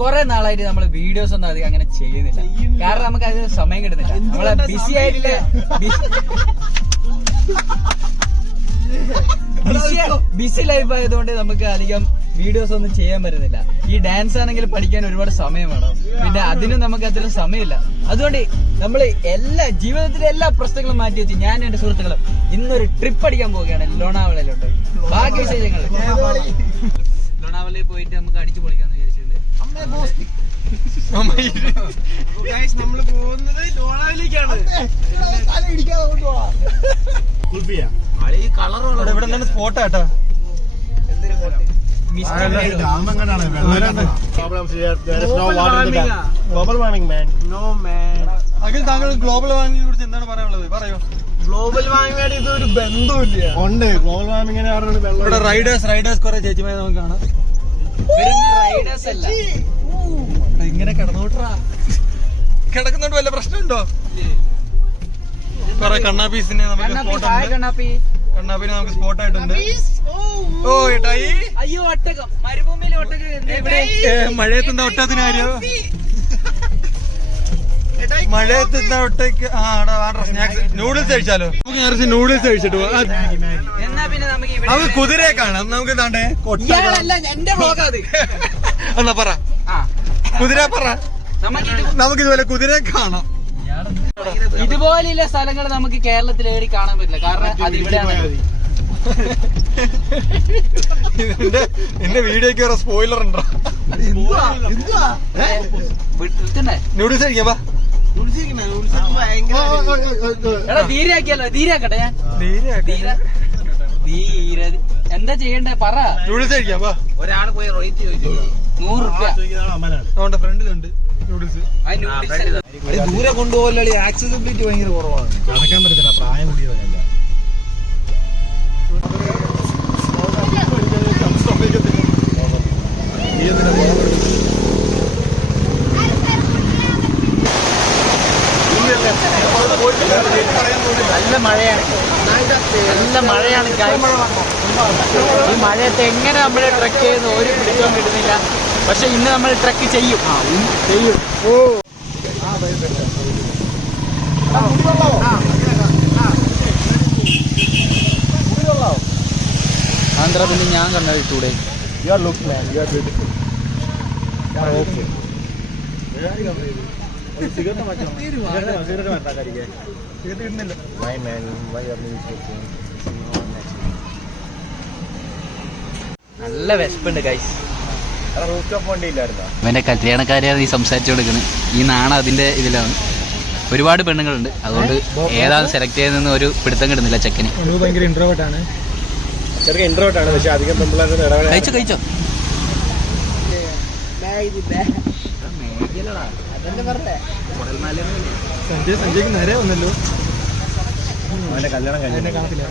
കൊറേ നാളായിട്ട് നമ്മള് വീഡിയോസ് ഒന്നും അധികം അങ്ങനെ ചെയ്യുന്നില്ല. കാരണം നമുക്ക് അതിന് സമയം കിട്ടുന്നില്ല. നമ്മളെ ബിസി ആയിട്ടുള്ള ബിസി ലൈഫ് ആയതുകൊണ്ട് നമുക്ക് അധികം വീഡിയോസ് ഒന്നും ചെയ്യാൻ പറ്റുന്നില്ല. ഈ ഡാൻസ് ആണെങ്കിൽ പഠിക്കാൻ ഒരുപാട് സമയം വേണം. പിന്നെ അതിനും നമുക്ക് അത്ര സമയമില്ല. അതുകൊണ്ട് നമ്മള് ജീവിതത്തിലെ എല്ലാ പ്രശ്നങ്ങളും മാറ്റി വെച്ച് ഞാനും എന്റെ സുഹൃത്തുക്കളും ഇന്നൊരു ട്രിപ്പ് അടിക്കാൻ പോവുകയാണ് ലോണാവളയിലോട്ട്. ബാക്കി വിശേഷങ്ങൾ ലോണാവളയിൽ പോയിട്ട് നമുക്ക് അടിച്ചു പൊളിക്കാന്ന് വിചാരിച്ചിട്ടുണ്ട്. നമ്മള് പോകുന്നത് ലോണാവലിലേക്കാണ്. ഇവിടെ എന്താണ് സ്പോട്ട് കേട്ടോ. Global warming man. No man. Akhil, താങ്കൾ ഗ്ലോബൽ വാർമിംഗിനെ കുറിച്ച് എന്താണ് പറയാനുള്ളത്? പറയോ. ഗ്ലോബൽ വാർമിംഗായിട്ട് ഇതൊരു ബന്ധമില്ല. ഉണ്ട്. ഗ്ലോബൽ വാർമിംഗിനെ ഇവിടെ റൈഡേഴ്സ് കുറെ ചേച്ചിമാരെ നമുക്ക് കാണാം. റൈഡേഴ്സ് അല്ല, ഇങ്ങനെ കിടക്കുന്നോണ്ട് വല്ല പ്രശ്നമുണ്ടോ? കൊറേ കണ്ണാപ്പീസിനെ നമുക്ക് കണ്ണാപ്പിനെ നമുക്ക് സ്പോട്ട് ആയിട്ടുണ്ട്. ഓ ഏട്ടായി, അയ്യോ ഒട്ടകം, മരുഭൂമിയിലെ ഒട്ടകം. മഴയത്തെന്താ ഒട്ടകത്തിന് കാര്യം? മഴയത്തെന്താ ഒട്ടയ്ക്ക്? സ്നാക്സ് നൂഡിൽസ് കഴിച്ചാലോ? നമുക്ക് നേരത്തെ നൂഡിൽസ് കഴിച്ചിട്ട് പോവാം. എന്നാ പിന്നെ നമുക്ക് കുതിരയെ കാണാം. നമുക്ക് എന്താണ്ടേ എന്നാ പറ, കുതിര പറ. നമുക്ക് ഇതുപോലെ കുതിരയെ കാണാം. ഇതുപോലെയുള്ള സ്ഥലങ്ങൾ നമുക്ക് കേരളത്തിൽ ഏടി കാണാൻ പറ്റില്ല. കാരണം അത് ഇവിടെയാണ്. എന്റെ വീഡിയോക്ക് വേറെ സ്പോയിലർ ഉണ്ടോ? നൂഡിൽസ് കഴിക്കാം. എടാ ധീരയാക്കിയല്ലോ, ധീരയാക്കട്ടെ ഞാൻ. എന്താ ചെയ്യണ്ടേ പറ. നൂഡിൽസ് കഴിക്കാം. ഒരാള് പോയി റേറ്റ് ചോദിച്ചു. 100 രൂപ. നമ്മുടെ ഫ്രണ്ടിലുണ്ട് നൂഡിൽസ്. ദൂരെ കൊണ്ടുപോകല്ലേ, ആക്സസിബിലിറ്റി ഭയങ്കര കുറവാണ്. നടക്കാൻ പറ്റത്തില്ല, പ്രായം കൂടിയവരല്ല. നല്ല മഴയാണ്, നല്ല മഴയാണ്. ഈ മഴയത്ത് എങ്ങനെ നമ്മൾ ട്രക്ക് ചെയ്യുന്ന ഒരു പിടിക്കാൻ കിട്ടുന്നില്ല. പക്ഷെ ഇന്ന് നമ്മൾ ട്രക്ക് ചെയ്യും. ആന്ധ്ര പിന്നെ ഞാൻ കണ്ടിട്ടൂടെ. നല്ല വിശപ്പുണ്ട് ഗൈസ്. ഇവന്റെ കല്യാണക്കാരെയാണ് ഈ സംസാരിച്ചു കൊടുക്കുന്നത്. ഈ നാണം അതിന്റെ ഇതിലാണ്. ഒരുപാട് പെണ്ണുങ്ങളുണ്ട്, അതുകൊണ്ട് ഏതാണ് സെലക്ട് ചെയ്യുന്നതെന്ന് ഒരു പിടുത്തം കിട്ടുന്നില്ല ചെക്കന്. ഭയങ്കര ഇൻട്രോവേർട്ടാണ്, ചെറിയ ഇൻട്രോവേർട്ടാണ്. പക്ഷെ അധികം കഴിച്ചോ സഞ്ജയ്ക്ക് നേരെ വന്നല്ലോ. അവന്റെ കല്യാണം കാണത്തില്ല.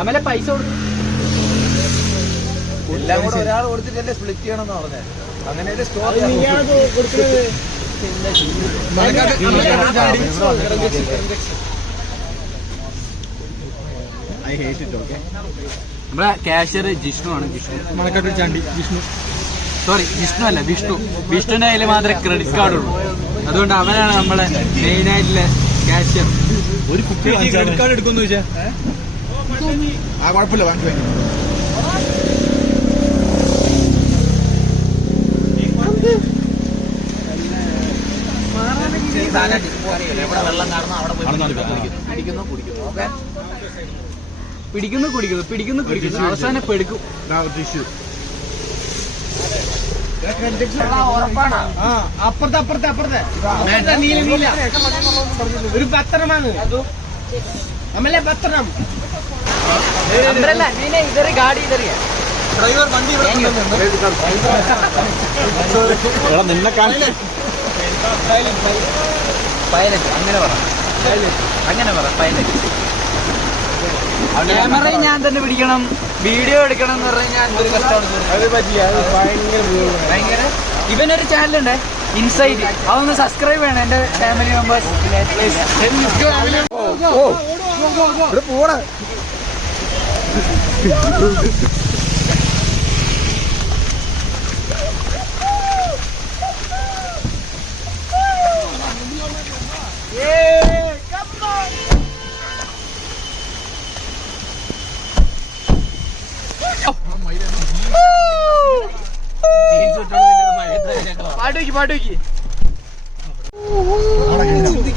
അമല പൈസ കൊടുക്കും. എല്ലാം കൂടെ ഒരാൾ കൊടുത്തിട്ടല്ലേ സ്പ്ലിറ്റ് ചെയ്യണമെന്ന് പറഞ്ഞേ. അങ്ങനെ നമ്മളെ ക്യാഷ്യർ ജിഷ്ണു ആണ്. മണക്കാട്ട് ചാണ്ടി ജിഷ്ണു. സോറി, ജിഷ്ണു അല്ല, വിഷ്ണു. വിഷ്ണുവിന്റെ കയ്യിൽ മാത്രമേ ക്രെഡിറ്റ് കാർഡ് ഉള്ളൂ. അതുകൊണ്ട് അവനാണ് നമ്മളെ മെയിൻ ആയിട്ടുള്ള ക്യാഷ്യർ. ഒരു ക്രെഡിറ്റ് കാർഡ് എടുക്കുമെന്ന് ചോദിച്ചാ കുഴപ്പമില്ല, ബാക്കി വെള്ളം കാണുന്ന അവിടെ പിടിക്കുന്നു. അവസാനം പെടുക്കും. അപ്പുറത്തെ ഒരു പത്രമാണ്. നമ്മളെ പത്രം ഇതറി ഗാഡി ഇതറിയ ഡ്രൈവർ വണ്ടി നിന്നെ പൈലറ്റ്. അങ്ങനെ പറ പൈലറ്റ്. ക്യാമറയും ഞാൻ തന്നെ പിടിക്കണം, വീഡിയോ എടുക്കണം എന്ന് പറഞ്ഞാൽ ഒരു കഷ്ടമാണ്. ഭയങ്കര. ഇവനൊരു ചാനലുണ്ട് ഇൻസൈറ്റ്, അതൊന്ന് സബ്സ്ക്രൈബ് ചെയ്യണം എന്റെ ഫാമിലി മെമ്പേഴ്സ്. പാട്ടുവയ്ക്ക്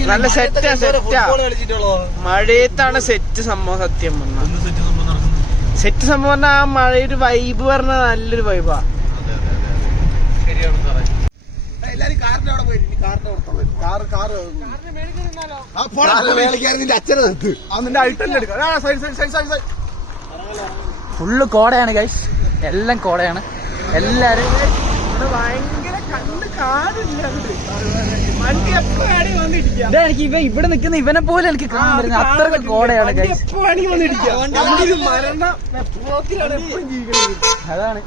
നല്ല സെറ്റാ മഴയത്താണ് സെറ്റ് സംഭവം. സത്യം പറഞ്ഞാൽ സെറ്റ് സംഭവം പറഞ്ഞാൽ ആ മഴയൊരു വൈബ് പറഞ്ഞ നല്ലൊരു വൈബാ. ഫുള്ള് കോടയാണ് ഗൈസ്, എല്ലാം കോടയാണ്. എല്ലാരും എനിക്ക് ഇവിടെ നിൽക്കുന്ന ഇവനെ പോലെ എനിക്ക് കാണാൻ പറ്റുന്നത് അത്രക്ക് കോടയാണ് ഗൈസ്. അതാണ്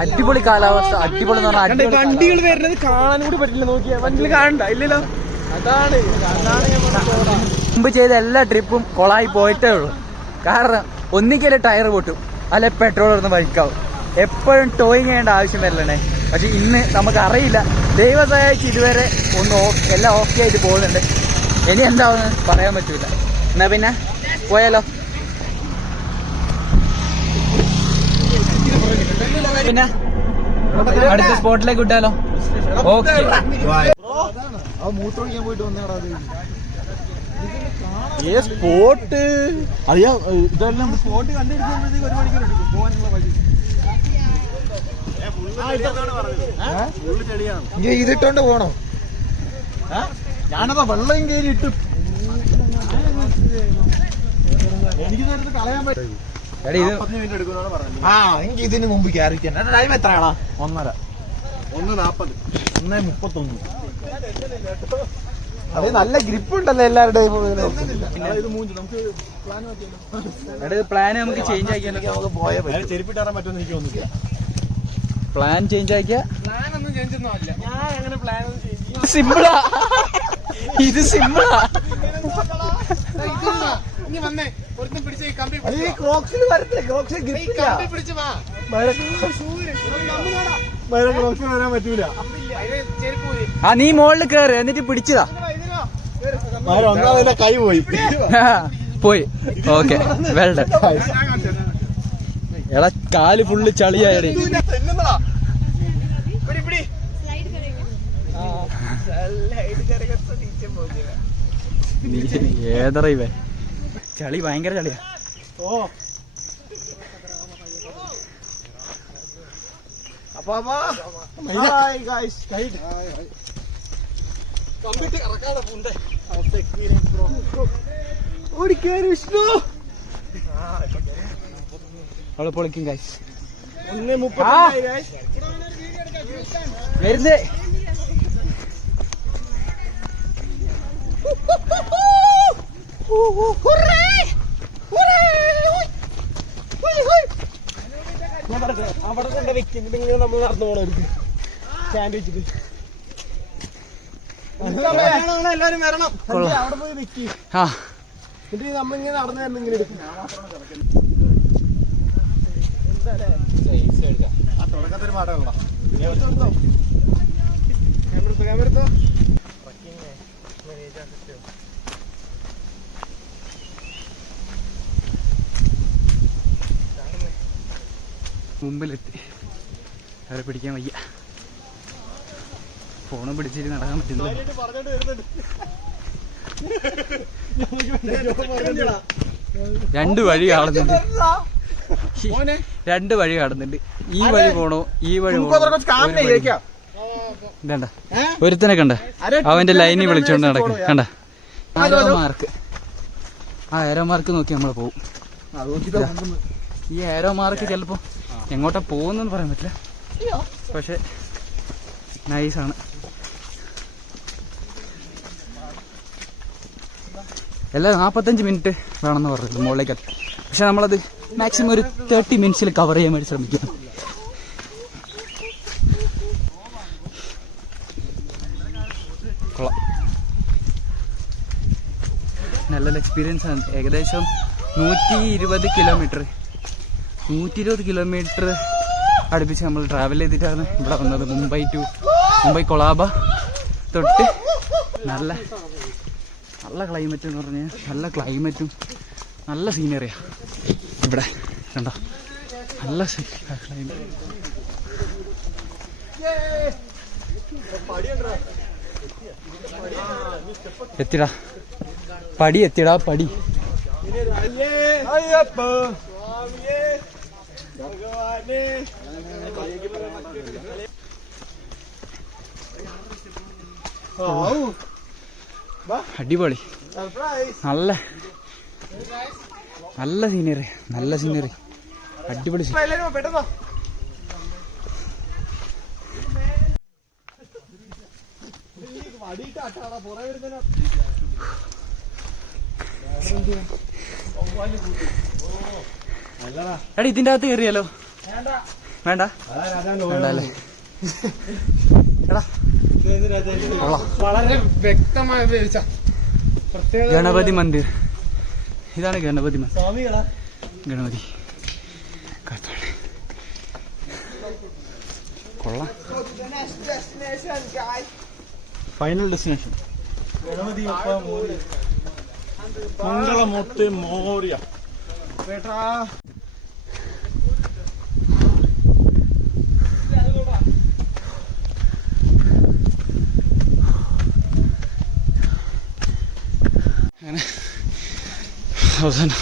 അടിപൊളി കാലാവസ്ഥ, അടിപൊളി എന്ന് പറഞ്ഞാൽ വണ്ടികൾ വരുന്നത് കാണാൻ കൂടി പറ്റില്ല. നോക്കിയാ വണ്ടിയിൽ കാണണ്ട ഇല്ലല്ലോ. അതാണ് മുമ്പ് ചെയ്ത എല്ലാ ട്രിപ്പും കൊളായി പോയിട്ടേ ഉള്ളൂ. കാരണം ഒന്നിക്കല് ടയർ പൊട്ടും, അല്ലെ പെട്രോൾ ഒന്ന് വഴിക്കാവും. എപ്പോഴും ടോയിങ് ചെയ്യേണ്ട ആവശ്യം വരില്ലേ. പക്ഷെ ഇന്ന് നമുക്ക് അറിയില്ല, ദൈവം സഹായിച്ച് ഇതുവരെ ഒന്ന് എല്ലാം ഓക്കെ ആയിട്ട് പോകുന്നുണ്ട്. ഇനി എന്താവുമെന്ന് പറയാൻ പറ്റൂല. എന്നാ പിന്നെ പോയാലോ? പിന്നെ അടുത്ത സ്പോട്ടിലേക്ക് വിട്ടാലോ? ഓക്കെ. മൂത്രമൊഴിക്കാൻ പോയിട്ട് വന്നേടാ സ്പോട്ട് അറിയാം. ഇതെല്ലാം സ്പോട്ട് കണ്ടിരിക്കുമ്പോഴത്തേക്ക് ഒരു മണിക്കൂർ എടുക്കും പോകാനുള്ള വഴി. ഇതിട്ടോണ്ട് പോണോ? ഞാനതാ വെള്ളം കയറി ഇട്ട് എനിക്ക് കളയാൻ പറ്റും. ആ എനിക്ക് ഇതിന് മുമ്പ് കയറിക്കാൻ ടൈം എത്രയാണോ? 1:30, 1:40, 1:31. അത് നല്ല ഗ്രിപ്പ് ഉണ്ടല്ലോ എല്ലാവരുടെയും. പ്ലാൻ നമുക്ക് ചേഞ്ച് ആക്കിയാലോ? നമുക്ക് പോയാൽ ചെരുപ്പിട്ടാറാൻ പറ്റുമെന്ന് എനിക്ക് തോന്നുന്നില്ല. പ്ലാൻ ചേഞ്ച് ആക്കിയ പ്ലാൻ സിമ്പിളാ, ഇത് സിമ്പിളാ. ക്രോക്സിൽ വരട്ടെ, ക്രോക്സിൽ വരാൻ പറ്റൂല. ആ നീ മുകളിൽ കേറ്, എന്നിട്ട് പിടിച്ചതാ. ഒന്നാമതിന്റെ കൈ പോയി പോയി. Okay, well done. എടാ കാല് ഫുള്ള് ചളിയായി. ഏതറ ഇവ ചളി, ഭയങ്കര ചളിയാ. അവള് പൊളിക്കും ഗൈസ്. വരുന്നേ അവിടെ തന്നെ വെക്കുന്നില്ല. നിങ്ങൾ നമ്മൾ നടന്നു പോകണമായിരിക്കും സ്റ്റാൻഡ് വെച്ചിട്ട്. എല്ലാരും വരണം, അവിടെ പോയി വെക്കി. എന്നിട്ട് നമ്മളിങ്ങനെ നടന്നു തന്നെ ഇങ്ങനെ എടുക്കും. ആ തുടക്കത്തിന് പാടുകളാ. ക്യാമറ എടുത്തോ. മുമ്പിലെത്തി. അവരെ പിടിക്കാൻ വയ്യ. ഫോണും പിടിച്ചിട്ട് നടക്കാൻ പറ്റുന്നു. രണ്ട് വഴി കാണുന്നുണ്ട്, രണ്ട് വഴി കാണുന്നുണ്ട്. ഈ വഴി പോണോ ഈ വഴി പോണോ? ഇതണ്ട ഒരുത്തനെ കണ്ട, അവന്റെ ലൈനിൽ വിളിച്ചോണ്ട് നടക്കും. കണ്ട ആരോ മാർക്ക്, ആ ഏരോ മാർക്ക് നോക്കി നമ്മള് പോവും. ഈ ഏരോ മാർക്ക് ചിലപ്പോ എങ്ങോട്ടാ പോകുന്നെന്ന് പറയാൻ പറ്റില്ല, പക്ഷെ നൈസാണ്. എല്ലാം 45 മിനിറ്റ് വേണമെന്ന് പറഞ്ഞത് മുകളിലേക്ക് എത്താം. പക്ഷെ നമ്മളത് മാക്സിമം ഒരു 30 മിനിറ്റ്സിൽ കവർ ചെയ്യാൻ വേണ്ടി ശ്രമിക്കാം. കൊള്ളാം, നല്ലൊരു എക്സ്പീരിയൻസ് ആണ്. ഏകദേശം 120 കിലോമീറ്റർ അടുപ്പിച്ച് നമ്മൾ ട്രാവൽ ചെയ്തിട്ടാണ് ഇവിടെ വന്നത്. മുംബൈ കൊളാബ തൊട്ട് നല്ല ക്ലൈമറ്റ് എന്ന് പറഞ്ഞാൽ നല്ല ക്ലൈമറ്റും നല്ല സീനറിയാണ് ഇവിടെ കണ്ടോ. നല്ല ക്ലൈമറ്റ്. എത്തിടാ പടി. അടിപൊളി, നല്ല സീനറി, അടിപൊളി. എടാ ഇതിന്റെ അകത്ത് കയറിയാലോ? വേണ്ട അല്ലേ? എടാ വളരെ വ്യക്തമായ ഗണപതി മന്ദിർ. ഇതാണ് ഗണപതി കൊള്ളാം. Final destination Mangalmurti മോര്യ. അവസാനം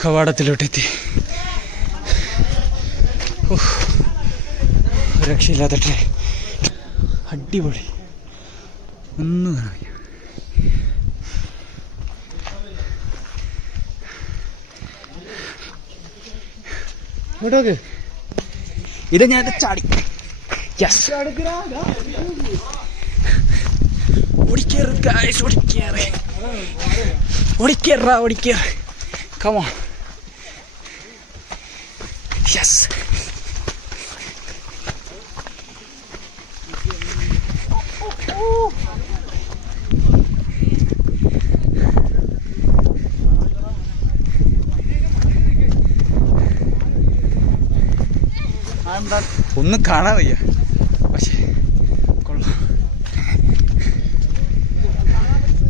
കവാടത്തിലോട്ടെത്തി. രക്ഷയില്ലാത്ത ട്രെയിൻ, അടിപൊളി, ഒന്നും കാണാൻ. ഇത് ഞാൻ ചാടി. ഓടിക്കേറ്. Come on. Yes. ഒന്നും കാണാൻ വയ്യ, പക്ഷേ കൊള്ളാം.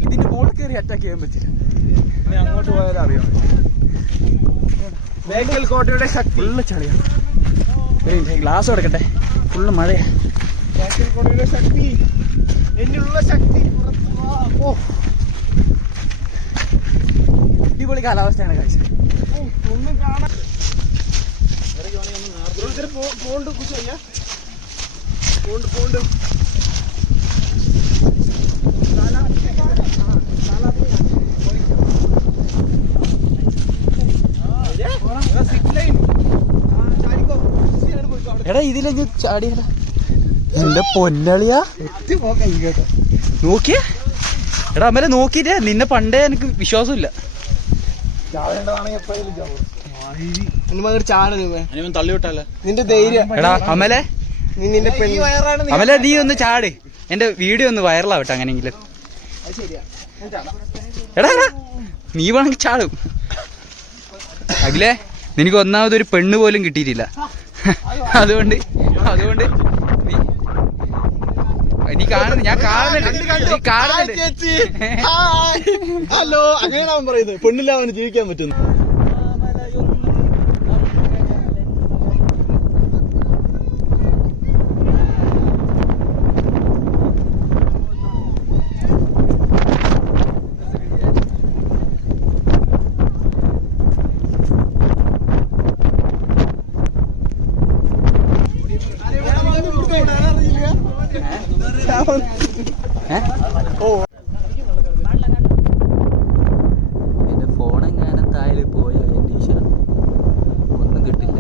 ഇതിന്റെ ബോൾ കയറി അറ്റാക്ക് ചെയ്യാൻ പറ്റില്ല. അങ്ങോട്ട് പോയാലും അറിയാം. ബേക്കൽ കോട്ടയുടെ ശക്തി ഫുള്ള് ചളിയാണ്. ഗ്ലാസ് കൊടുക്കട്ടെ, ഫുള്ള് മഴയാ. ബേക്കൽ കോട്ടയുടെ ശക്തി, എന്നിലുള്ള ശക്തി. അടിപൊളി കാലാവസ്ഥയാണ് കാഴ്ച. ഒന്നും കാണാൻ. എടാ ഇതിലേക്ക് ചാടിയല്ല എന്റെ പൊന്നളിയാ. നോക്കിയ എടാ അമ്മലെ നോക്കിട്ടേ, നിന്നെ പണ്ടേ എനിക്ക് വിശ്വാസമില്ല. തള്ളിവിട്ടല്ലേ നിന്റെ ധൈര്യം. എടാ അമലെ, നിന്റെ അമലെ നീ ഒന്ന് ചാട്, എന്റെ വീഡിയോ ഒന്ന് വൈറലാവട്ടെ അങ്ങനെയെങ്കിലും. എടാ നീ വേണമെങ്കിൽ ചാടും. അഖിലേ, നിനക്ക് ഒന്നാമതൊരു പെണ്ണ് പോലും കിട്ടിയിട്ടില്ല. അതുകൊണ്ട് നീ കാണുന്നു, ഞാൻ കാണുന്നുണ്ട്. ഹലോ, അങ്ങനെയാണ് അവൻ പറയുന്നത്. പെണ്ണില്ല അവന് ജീവിക്കാൻ പറ്റുന്നു. എന്റെ ഫോണെങ്ങാനും താഴെ പോയ എന്റെ ഈശ്വരൻ ഒന്നും കിട്ടില്ല.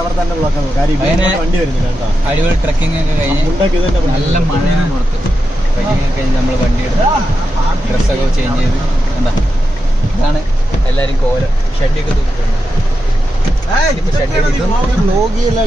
അവിടെ തന്നെ ബ്ലോക്കാൻ കാര്യം വണ്ടി വരുന്നില്ല കേട്ടോ. അടിപൊളി ട്രക്കിംഗ് ഒക്കെ കഴിഞ്ഞ് നല്ല മഴയാണ് പുറത്ത്. ട്രക്കിംഗ് ഒക്കെ കഴിഞ്ഞ് നമ്മൾ വണ്ടി എടുത്ത് ഡ്രസ്സൊക്കെ ചേഞ്ച് ചെയ്ത് എന്താ ഇതാണ് എല്ലാരും കോലം ഷെഡിയൊക്കെ തൂക്കിട്ടുണ്ട്. ബ്ലോഗ് ചെയ്യല്ല